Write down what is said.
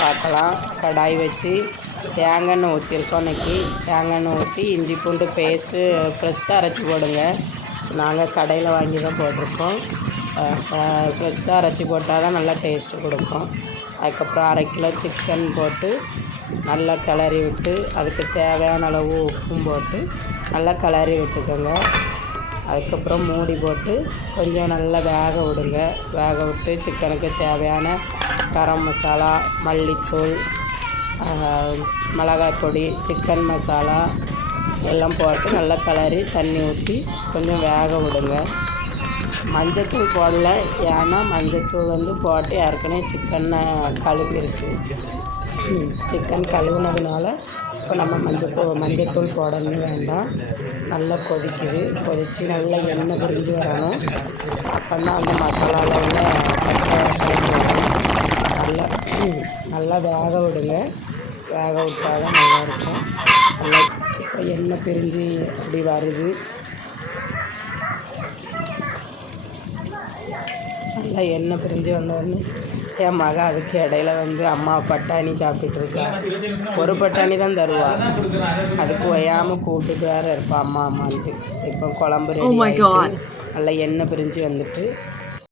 பார்க்கலாம். கடாய் வச்சு தேங்காய் எண்ணெய் ஊற்றிருக்கோம் அன்னைக்கு தேங்காய் எண்ணெய் ஊற்றி இஞ்சி பூண்டு பேஸ்ட்டு ஃப்ரெஷ்ஷாக அரைச்சி போடுங்க. நாங்கள் கடையில் வாங்கி தான் போட்டிருக்கோம். ஃப்ரெஷ்ஷாக அரைச்சி போட்டால் தான் நல்லா டேஸ்ட்டு கொடுக்கும். அதுக்கப்புறம் அரை கிலோ சிக்கன் போட்டு நல்லா கிளறி விட்டு அதுக்கு தேவையான அளவு உப்பும் போட்டு நல்லா கிளறி விட்டுக்கோங்க. அதுக்கப்புறம் மூடி போட்டு கொஞ்சம் நல்லா வேக விடுங்க. வேக விட்டு சிக்கனுக்கு தேவையான கரம் மசாலா மல்லித்தூள் மிளகாய் பொடி சிக்கன் மசாலா எல்லாம் போட்டு நல்லா கிளறி தண்ணி ஊற்றி கொஞ்சம் வேக விடுங்க. மஞ்சத்தூள் போடல ஏன்னா மஞ்சத்தூள் வந்து போட்டு ஏற்கனவே சிக்கனை கழுவி இருக்குது சிக்கன் கழுவுனதுனால இப்போ நம்ம மஞ்சத்தூள் மஞ்சத்தூள் போடணும் வேண்டாம். நல்லா கொதிக்குது. கொதித்து நல்லா எண்ணெய் பிரிஞ்சு வரணும். அப்போ தான் அந்த மசாலாவில் உள்ள பச்சை நல்லா நல்லா வேக விடுங்க. வேக விட்டால் தான் நல்லாயிருக்கும் நல்லா இப்போ எண்ணெய் பிரிஞ்சு அப்படி வருது. நல்லா எண்ணெய் பிரிஞ்சு வந்தோடனே என் மக அதுக்கு இடையில வந்து அம்மா பட்டாணி சாப்பிட்டுட்டு இருக்கா? ஒரு பட்டாணி தான் தருவா. அதுக்கு ஒய்யாமல் கூப்பிட்டுட்டு வேற இருப்பா அம்மா அம்மான்ட்டு. இப்போ குழம்பு Oh. நல்லா எண்ணெய் பிரிஞ்சு வந்துட்டு